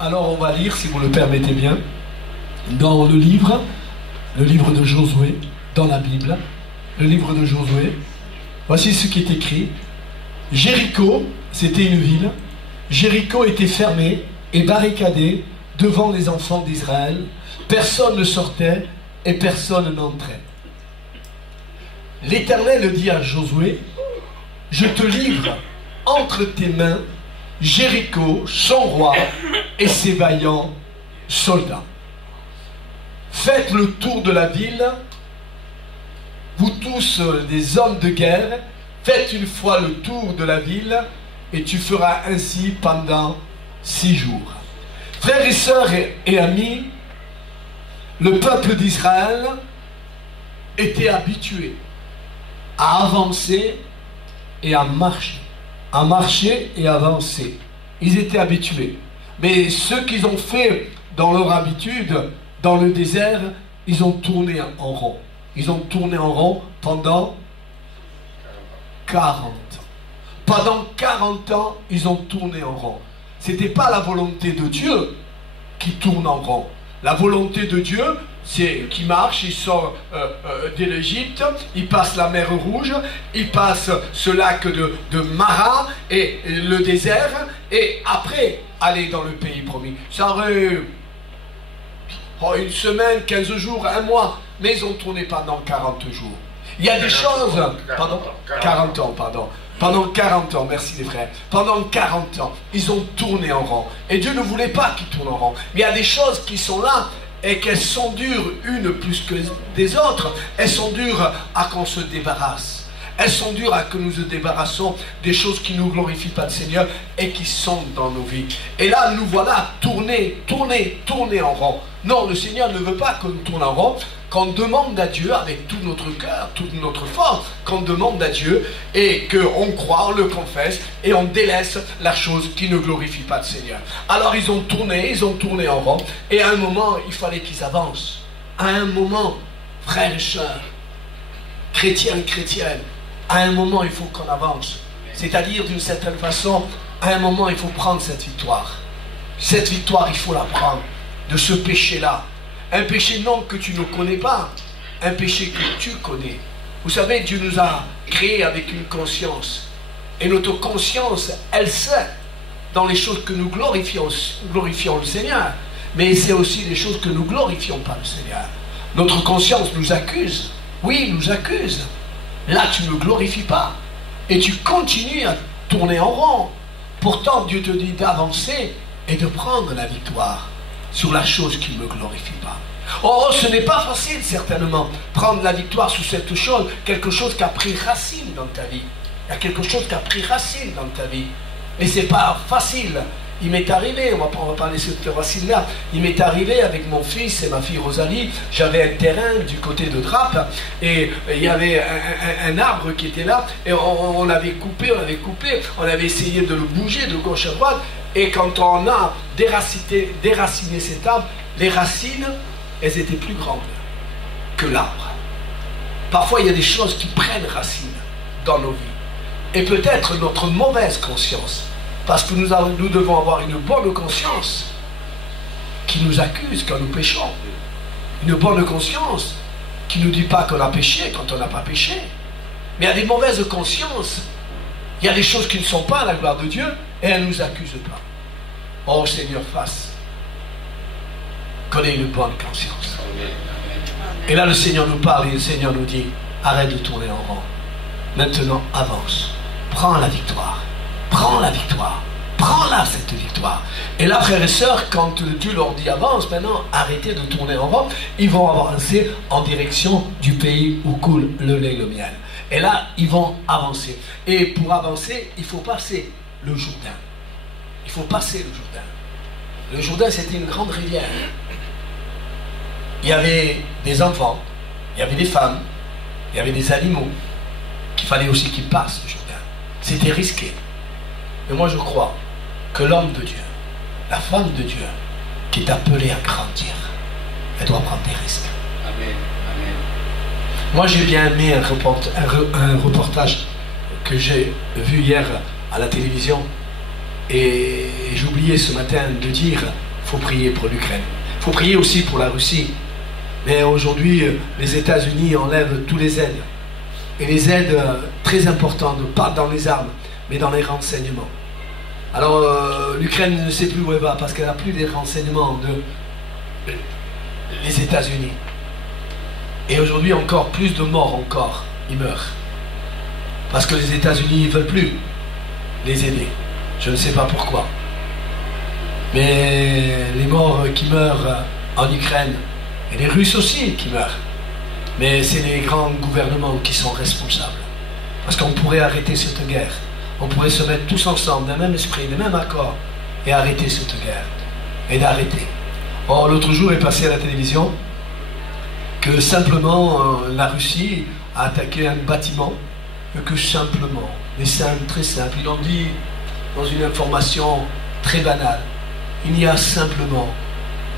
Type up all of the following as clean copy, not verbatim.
Alors on va lire, si vous le permettez bien, dans le livre de Josué, dans la Bible, le livre de Josué. Voici ce qui est écrit. Jéricho, c'était une ville. Jéricho était fermée et barricadée devant les enfants d'Israël. Personne ne sortait et personne n'entrait. L'Éternel dit à Josué, je te livre entre tes mains Jéricho, son roi et ses vaillants soldats. Faites le tour de la ville, vous tous des hommes de guerre, faites une fois le tour de la ville et tu feras ainsi pendant 6 jours. Frères et sœurs et amis, le peuple d'Israël était habitué à avancer et à marcher. À marcher et avancer. Ils étaient habitués. Mais ce qu'ils ont fait dans leur habitude, dans le désert, ils ont tourné en rond. Ils ont tourné en rond pendant 40 ans. Pendant 40 ans, ils ont tourné en rond. Ce n'était pas la volonté de Dieu qui tourne en rond. La volonté de Dieu, c'est qu'il marche, il sort de l'Égypte, il passe la mer Rouge, il passe ce lac de Mara et le désert, et après aller dans le pays promis. Ça aurait une semaine, 15 jours, un mois, mais ils ont tourné pendant 40 jours. Il y a des choses... Pardon 40 ans, pardon. Pendant 40 ans, merci les frères, pendant 40 ans, ils ont tourné en rond. Et Dieu ne voulait pas qu'ils tournent en rond. Mais il y a des choses qui sont là et qu'elles sont dures, une plus que des autres. Elles sont dures à qu'on se débarrasse. Elles sont dures à que nous nous débarrassons des choses qui ne nous glorifient pas le Seigneur et qui sont dans nos vies. Et là, nous voilà tourner en rond. Non, le Seigneur ne veut pas qu'on tourne en rond, qu'on demande à Dieu avec tout notre cœur, toute notre force, qu'on demande à Dieu et qu'on croit, on le confesse et on délaisse la chose qui ne glorifie pas le Seigneur. Alors ils ont tourné en rond et à un moment, il fallait qu'ils avancent. À un moment, frères et sœurs, chrétiens, chrétiennes, à un moment, il faut qu'on avance. C'est-à-dire, d'une certaine façon, à un moment, il faut prendre cette victoire. Cette victoire, il faut la prendre de ce péché-là. Un péché non que tu ne connais pas, un péché que tu connais. Vous savez, Dieu nous a créés avec une conscience. Et notre conscience, elle sait dans les choses que nous glorifions le Seigneur. Mais c'est aussi les choses que nous glorifions pas le Seigneur. Notre conscience nous accuse. Oui, nous accuse. Là, tu ne glorifies pas. Et tu continues à tourner en rond. Pourtant, Dieu te dit d'avancer et de prendre la victoire sur la chose qui ne me glorifie pas. Oh, ce n'est pas facile, certainement, prendre la victoire sur cette chose, quelque chose qui a pris racine dans ta vie. Il y a quelque chose qui a pris racine dans ta vie. Et ce n'est pas facile. Il m'est arrivé, on va parler de cette racine-là, il m'est arrivé avec mon fils et ma fille Rosalie, j'avais un terrain du côté de Trappes, et il y avait un arbre qui était là, et on l'avait coupé, on avait essayé de le bouger de gauche à droite, et quand on a déraciné cet arbre, les racines, elles étaient plus grandes que l'arbre. Parfois, il y a des choses qui prennent racine dans nos vies. Et peut-être notre mauvaise conscience, parce que nous devons avoir une bonne conscience qui nous accuse quand nous péchons. Une bonne conscience qui ne nous dit pas qu'on a péché quand on n'a pas péché. Mais il y a des mauvaises consciences. Il y a des choses qui ne sont pas à la gloire de Dieu et elles ne nous accusent pas. Oh Seigneur, fasse qu'on ait une bonne conscience. Et là le Seigneur nous parle et le Seigneur nous dit, arrête de tourner en rond. Maintenant avance. Prends la victoire. Prends la victoire. Prends-la cette victoire. Et là, frères et sœurs, quand Dieu leur dit avance, maintenant, arrêtez de tourner en rond, ils vont avancer en direction du pays où coule le lait et le miel. Et là, ils vont avancer. Et pour avancer, il faut passer le Jourdain. Il faut passer le Jourdain. Le Jourdain, c'était une grande rivière. Il y avait des enfants, il y avait des femmes, il y avait des animaux qu'il fallait aussi qu'ils passent le Jourdain. C'était risqué. Mais moi, je crois que l'homme de Dieu, la femme de Dieu, qui est appelée à grandir, elle doit prendre des risques. Amen. Amen. Moi, j'ai bien aimé un reportage que j'ai vu hier à la télévision. Et j'ai oublié ce matin de dire il faut prier pour l'Ukraine. Il faut prier aussi pour la Russie. Mais aujourd'hui, les États-Unis enlèvent tous les aides. Et les aides très importantes, pas dans les armes, mais dans les renseignements. Alors l'Ukraine ne sait plus où elle va parce qu'elle n'a plus les renseignements des États-Unis. Et aujourd'hui encore plus de morts encore, ils meurent. Parce que les États-Unis ne veulent plus les aider. Je ne sais pas pourquoi. Mais les morts qui meurent en Ukraine, et les Russes aussi qui meurent. Mais c'est les grands gouvernements qui sont responsables. Parce qu'on pourrait arrêter cette guerre. On pourrait se mettre tous ensemble, d'un même esprit, d'un même accord, et arrêter cette guerre. Et d'arrêter. Or, l'autre jour est passé à la télévision que simplement la Russie a attaqué un bâtiment, et que simplement, des scènes très simples, ils l'ont dit dans une information très banale, il y a simplement,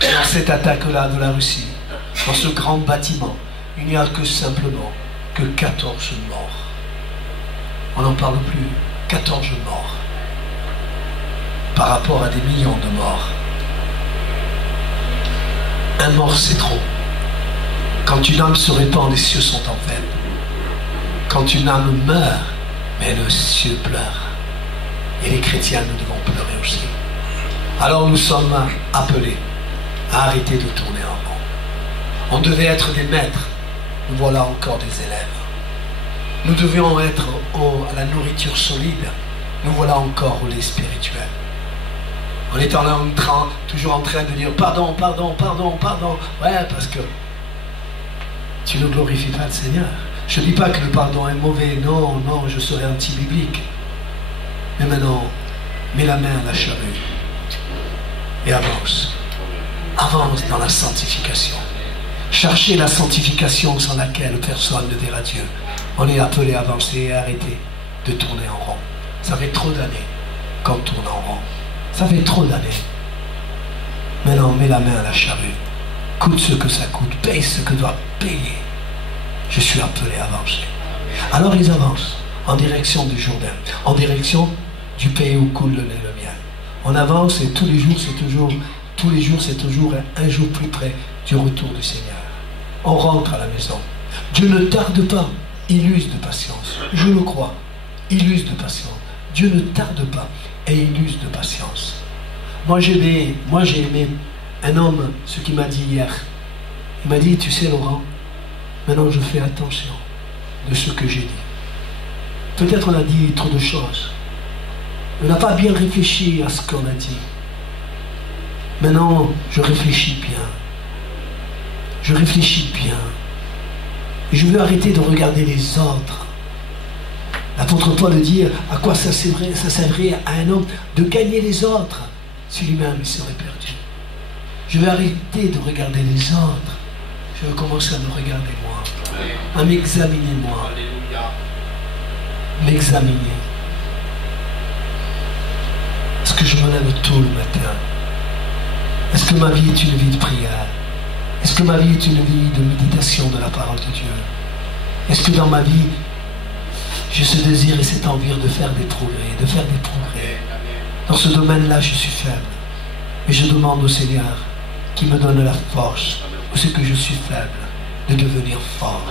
dans cette attaque-là de la Russie, dans ce grand bâtiment, il n'y a que simplement que 14 morts. On n'en parle plus. 14 morts. Par rapport à des millions de morts. Un mort, c'est trop. Quand une âme se répand, les cieux sont en fête. Quand une âme meurt, mais le ciel pleure. Et les chrétiens, nous devons pleurer aussi. Alors nous sommes appelés à arrêter de tourner en rond. On devait être des maîtres. Nous voilà encore des élèves. Nous devions être à la nourriture solide. Nous voilà encore au lait spirituel. On est toujours en train de dire pardon, pardon, pardon, pardon. Ouais, parce que tu ne glorifies pas le Seigneur. Je ne dis pas que le pardon est mauvais. Non, non, je serais anti-biblique. Mais maintenant, mets la main à la charrue et avance. Avance dans la sanctification. Cherchez la sanctification sans laquelle personne ne verra Dieu. On est appelé à avancer et à arrêter de tourner en rond. Ça fait trop d'années qu'on tourne en rond. Ça fait trop d'années. Maintenant, mets la main à la charrue. Coûte ce que ça coûte. Paye ce que doit payer. Je suis appelé à avancer. Alors ils avancent en direction du Jourdain, en direction du pays où coule le lait et le miel. On avance et tous les jours, c'est toujours un jour plus près du retour du Seigneur. On rentre à la maison. Dieu ne tarde pas. Il use de patience. Je le crois. Il use de patience. Dieu ne tarde pas et il use de patience. Moi j'ai aimé un homme, ce qu'il m'a dit hier. Il m'a dit, tu sais Laurent, maintenant je fais attention de ce que j'ai dit. Peut-être on a dit trop de choses. On n'a pas bien réfléchi à ce qu'on a dit. Maintenant, je réfléchis bien. Je réfléchis bien. Et je veux arrêter de regarder les autres. L'apôtre Paul dit à quoi ça servirait à un homme de gagner les autres si lui-même il serait perdu. Je veux arrêter de regarder les autres. Je veux commencer à me regarder moi, à m'examiner moi. M'examiner. Est-ce que je me lève tôt le matin? Est-ce que ma vie est une vie de prière? Est-ce que ma vie est une vie de méditation de la parole de Dieu? Est-ce que dans ma vie, j'ai ce désir et cette envie de faire des progrès, Dans ce domaine-là, je suis faible. Et je demande au Seigneur qui me donne la force, où c'est que je suis faible, de devenir fort.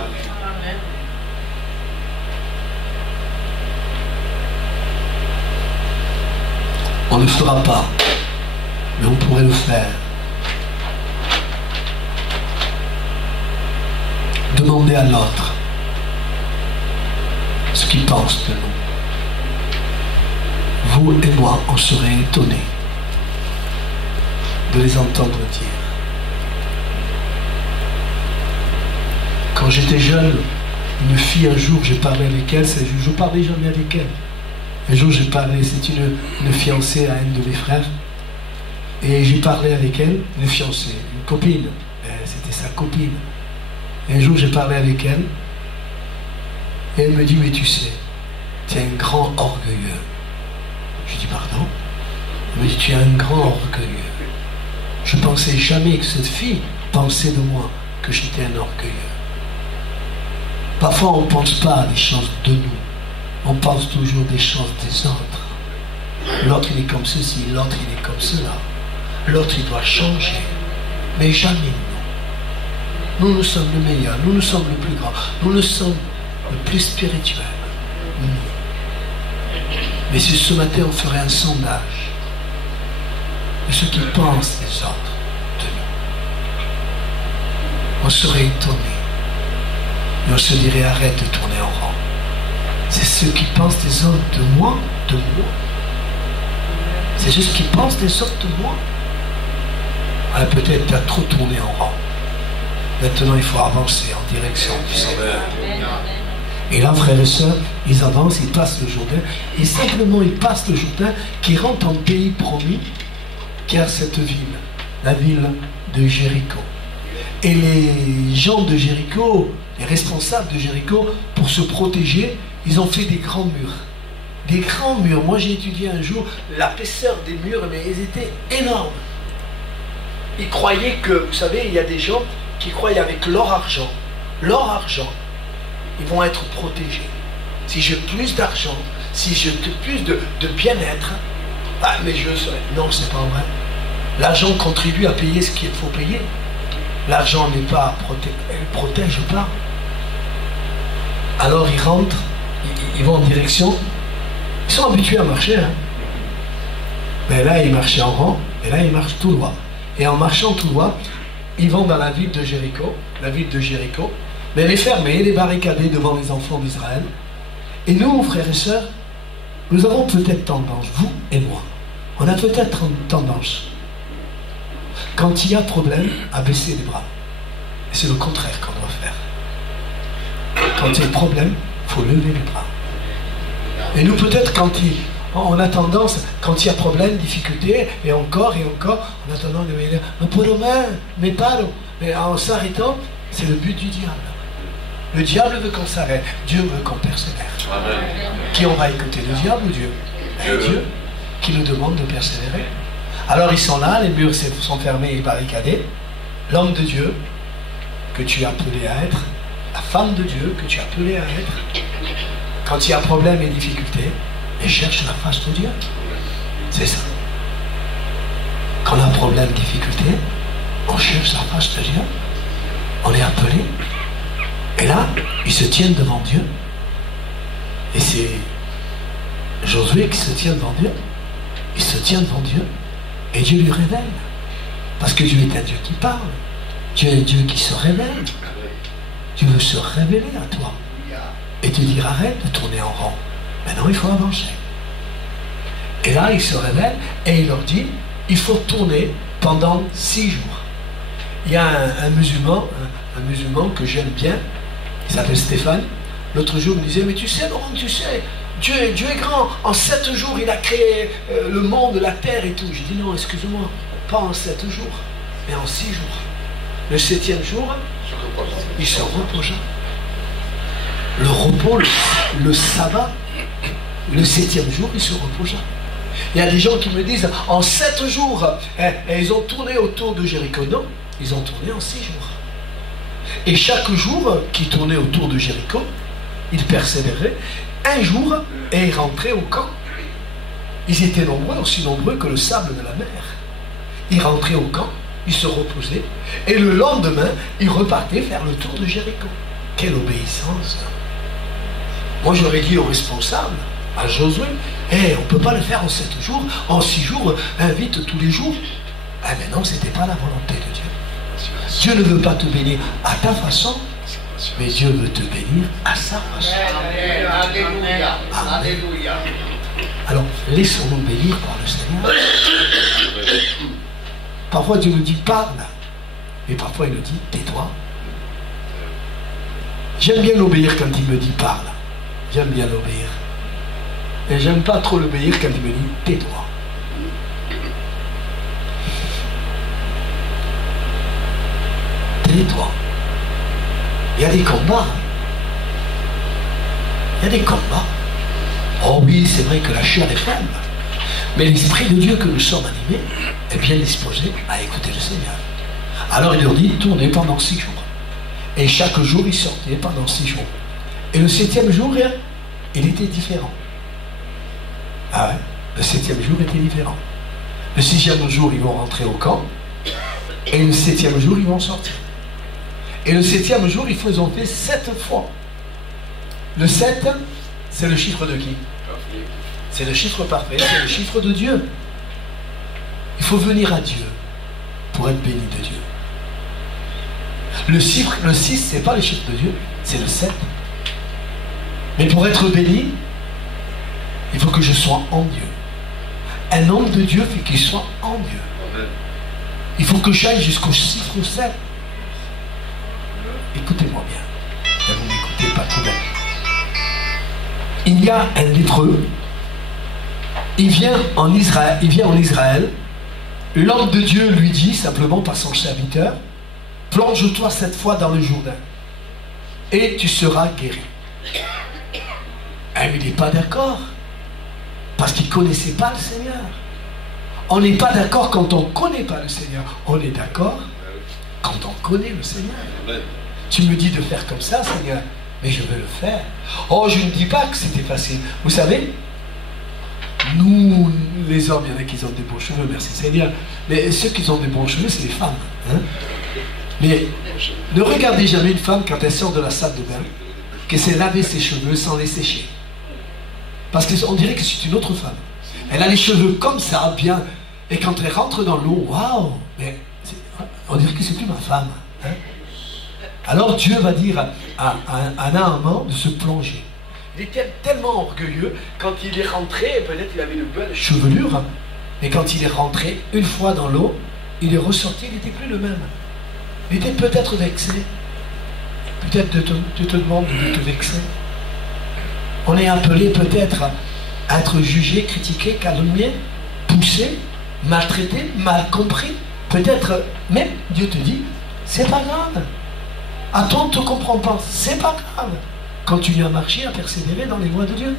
On ne le fera pas, mais on pourrait le faire. Demandez à l'autre ce qu'il pense de nous. Vous et moi, on serait étonnés de les entendre dire. Quand j'étais jeune, une fille, un jour, j'ai parlé avec elle, je ne parlais jamais avec elle. Un jour, j'ai parlé, c'est une fiancée à un de mes frères, et j'ai parlé avec elle, une fiancée, une copine, c'était sa copine. Et un jour, j'ai parlé avec elle, et elle me dit, mais tu sais, tu es un grand orgueilleux. Je dis, pardon? Elle me dit, tu es un grand orgueilleux. Je ne pensais jamais que cette fille pensait de moi que j'étais un orgueilleux. Parfois, on ne pense pas à des choses de nous. On pense toujours des choses des autres. L'autre, il est comme ceci, l'autre, il est comme cela. L'autre, il doit changer. Mais jamais nous. Nous sommes le meilleur, nous sommes le plus grand, nous sommes le plus spirituel. Mais si ce matin on ferait un sondage de ce qu'ils pensent les autres de nous, on serait étonné. Et on se dirait arrête de tourner en rond. C'est ce qu'ils pensent des autres de moi, C'est juste ce qu'ils pensent des autres de moi. Ah, peut-être tu as trop tourné en rond. Maintenant il faut avancer en direction du Sauveur. Et là, frères et sœurs, ils avancent, ils passent le Jourdain, et simplement ils passent le Jourdain, qui rentrent en pays promis, car cette ville, la ville de Jéricho. Et les gens de Jéricho, les responsables de Jéricho, pour se protéger, ils ont fait des grands murs. Des grands murs. Moi, j'ai étudié un jour l'épaisseur des murs, mais ils étaient énormes. Ils croyaient que, vous savez, il y a des gens qui croient avec leur-argent, ils vont être protégés. Si j'ai plus d'argent, si j'ai plus de bien-être, ah, mais je serai. Non, c'est pas vrai. L'argent contribue à payer ce qu'il faut payer. L'argent n'est pas protège pas. Alors ils rentrent, ils vont en direction. Ils sont habitués à marcher. Hein. Mais là, ils marchaient en rang, et là, ils marchent tout droit. Et en marchant tout droit, ils vont dans la ville de Jéricho, mais elle est fermée, elle est barricadée devant les enfants d'Israël. Et nous, frères et sœurs, nous avons peut-être tendance, vous et moi, on a peut-être tendance, quand il y a problème, à baisser les bras. Et c'est le contraire qu'on doit faire. Quand il y a problème, il faut lever les bras. Et nous, peut-être, on a tendance, quand il y a problème, difficulté, et encore, on a tendance de dire « mais paro ». Mais en s'arrêtant, c'est le but du diable. Le diable veut qu'on s'arrête, Dieu veut qu'on persévère. Amen. Qui on va écouter, le diable ou Dieu? Dieu qui nous demande de persévérer. Alors ils sont là, les murs sont fermés et barricadés. L'homme de Dieu que tu es appelé à être, la femme de Dieu que tu es appelé à être, quand il y a problème et difficulté, et cherche la face de Dieu. C'est ça. Quand on a un problème, difficulté, on cherche la face de Dieu. On est appelé. Et là, ils se tiennent devant Dieu. Et c'est Josué qui se tient devant Dieu. Il se tient devant Dieu. Et Dieu lui révèle. Parce que Dieu est un Dieu qui parle. Dieu est un Dieu qui se révèle. Dieu veut se révéler à toi. Et te dire arrête de tourner en rond. Maintenant, il faut avancer. Et là, il se révèle et il leur dit, il faut tourner pendant 6 jours. Il y a un musulman que j'aime bien, il s'appelle Stéphane. L'autre jour, il me disait, mais tu sais, Laurent, tu sais, Dieu est grand. En 7 jours, il a créé le monde, la terre et tout. J'ai dit, non, excuse-moi, pas en 7 jours, mais en 6 jours. Le 7e jour, il se reposa. Le repos, le sabbat, le 7e jour, il se reposa. Il y a des gens qui me disent, en 7 jours, ils ont tourné autour de Jéricho. Non, ils ont tourné en 6 jours. Et chaque jour qu'ils tournaient autour de Jéricho, ils persévéraient. Un jour, et ils rentraient au camp. Ils étaient nombreux, aussi nombreux que le sable de la mer. Ils rentraient au camp, ils se reposaient, et le lendemain, ils repartaient faire le tour de Jéricho. Quelle obéissance! Moi, j'aurais dit aux responsables, à Josué, on ne peut pas le faire en 7 jours, en 6 jours, invite tous les jours. Ah mais non, ce n'était pas la volonté de Dieu. Dieu ne veut pas te bénir à ta façon, mais Dieu veut te bénir à sa façon. Alléluia. Alléluia. Alors, laissons-nous bénir par le Seigneur. Parfois, Dieu nous dit parle, et parfois il nous dit tais-toi. J'aime bien l'obéir quand il me dit parle. J'aime bien l'obéir. Et j'aime pas trop l'obéir quand il me dit tais-toi. Tais-toi. Il y a des combats. Il y a des combats. Oh oui, c'est vrai que la chair est faible. Mais l'Esprit de Dieu que nous sommes animés est bien disposé à écouter le Seigneur. Alors il leur dit, tournez pendant 6 jours. Et chaque jour, il sortait pendant 6 jours. Et le 7e jour, il était différent. Ah ouais, le 7e jour était différent. Le 6e jour, ils vont rentrer au camp. Et le 7e jour, ils vont sortir. Et le 7e jour, ils ont fait 7 fois. Le 7, c'est le chiffre de qui? C'est le chiffre parfait, c'est le chiffre de Dieu. Il faut venir à Dieu pour être béni de Dieu. Le 6, c'est pas le chiffre de Dieu, c'est le 7. Mais pour être béni, il faut que je sois en Dieu. Un homme de Dieu fait qu'il soit en Dieu. Amen. Il faut que j'aille jusqu'au chiffre 7. Écoutez-moi bien. Et vous m'écoutez pas trop bien. Il y a un lépreux. Il vient en Israël. L'homme de Dieu lui dit simplement par son serviteur, plonge-toi 7 fois dans le Jourdain et tu seras guéri. Et il n'est pas d'accord parce qu'il ne connaissait pas le Seigneur. On n'est pas d'accord quand on ne connaît pas le Seigneur. On est d'accord quand on connaît le Seigneur. Tu me dis de faire comme ça, Seigneur, mais je veux le faire. Oh, je ne dis pas que c'était facile. Vous savez, nous, les hommes, il y en a qui ont des beaux cheveux, merci Seigneur. Mais ceux qui ont des bons cheveux, c'est les femmes. Hein? Mais ne regardez jamais une femme quand elle sort de la salle de bain, qu'elle s'est lavé ses cheveux sans les sécher. Parce qu'on dirait que c'est une autre femme. Elle a les cheveux comme ça, bien. Et quand elle rentre dans l'eau, waouh! On dirait que c'est plus ma femme. Hein? Alors Dieu va dire à Naaman de se plonger. Il était tellement orgueilleux, quand il est rentré, peut-être il avait une belle chevelure, hein, mais quand il est rentré, une fois dans l'eau, il est ressorti, il n'était plus le même. Il était peut-être vexé. Peut-être tu te demandes de te vexer. On est appelé peut-être à être jugé, critiqué, calomnié, poussé, maltraité, mal compris. Peut-être même Dieu te dit, c'est pas grave. À toi on ne te comprend pas, c'est pas grave. Continue à marcher, à persévérer dans les voies de Dieu.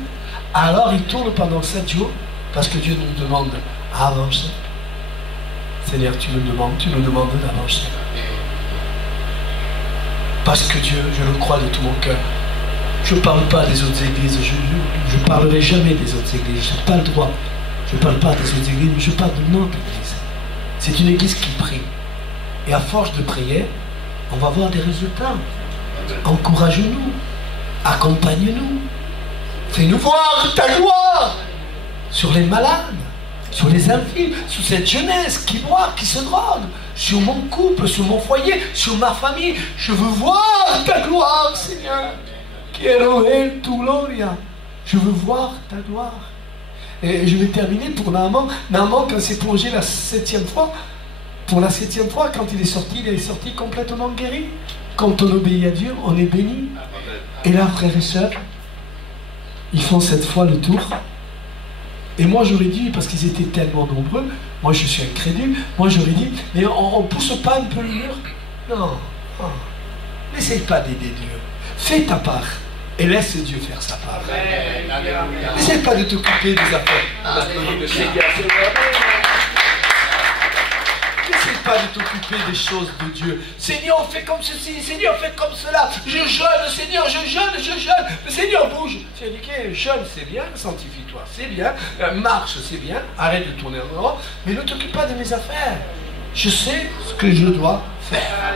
Alors il tourne pendant 7 jours, parce que Dieu nous demande à avancer. Seigneur, tu nous demandes d'avancer. Parce que Dieu, je le crois de tout mon cœur. Je ne parle pas des autres églises, je ne parlerai jamais des autres églises, je n'ai pas le droit. Je ne parle pas des autres églises, mais je parle de notre église. C'est une église qui prie. Et à force de prier, on va voir des résultats. Encourage-nous. Accompagne-nous. Fais-nous voir ta gloire sur les malades, sur les infirmes, sur cette jeunesse qui boit, qui se drogue, sur mon couple, sur mon foyer, sur ma famille. Je veux voir ta gloire, Seigneur. Quiero ver tu gloria. Je veux voir ta gloire. Et je vais terminer pour Naaman. Naaman, quand il s'est plongé la 7e fois, pour la 7e fois, quand il est sorti complètement guéri. Quand on obéit à Dieu, on est béni. Et là, frères et sœurs, ils font cette fois le tour. Et moi, j'aurais dit, parce qu'ils étaient tellement nombreux, moi je suis incrédule, moi j'aurais dit, mais on ne pousse pas un peu le mur? Non, non. N'essaye pas d'aider Dieu. Fais ta part et laisse Dieu faire sa part. N'essaye pas de t'occuper des affaires. N'essaye pas de t'occuper des choses de Dieu. Seigneur, fais comme ceci, Seigneur, fais comme cela. Je jeûne, Seigneur, je jeûne. Le Seigneur bouge. C'est indiqué, jeûne, c'est bien, sanctifie-toi, c'est bien, marche, c'est bien, arrête de tourner en rond, mais ne t'occupe pas de mes affaires. Je sais ce que je dois faire.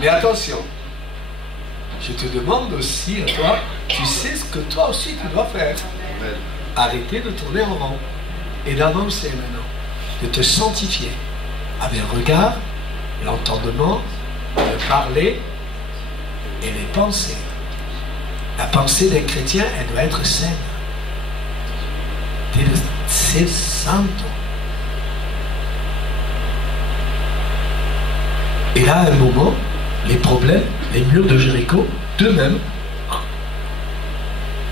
Mais attention, je te demande aussi à toi, tu sais ce que toi aussi tu dois faire. Arrêter de tourner en rond et d'avancer maintenant. De te sanctifier avec le regard, l'entendement, le parler et les pensées. La pensée d'un chrétien, elle doit être saine. C'est santo. Et là, à un moment, les problèmes, les murs de Jéricho, d'eux-mêmes.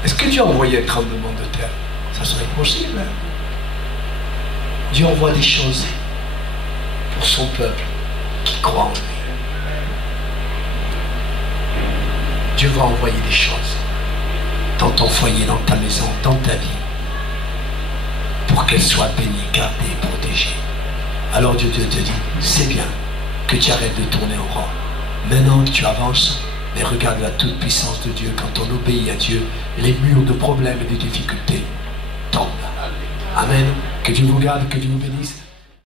Est-ce que Dieu a envoyé un tremblement de terre? Ça serait possible. Hein? Dieu envoie des choses pour son peuple qui croit en lui. Dieu va envoyer des choses dans ton foyer, dans ta maison, dans ta vie, pour qu'elle soit bénie, gardée, protégée. Alors Dieu te dit, c'est bien que tu arrêtes de tourner en rond. Maintenant que tu avances, mais regarde la toute puissance de Dieu. Quand on obéit à Dieu, les murs de problèmes et de difficultés tombent. Amen. Que Dieu vous garde, que Dieu vous bénisse.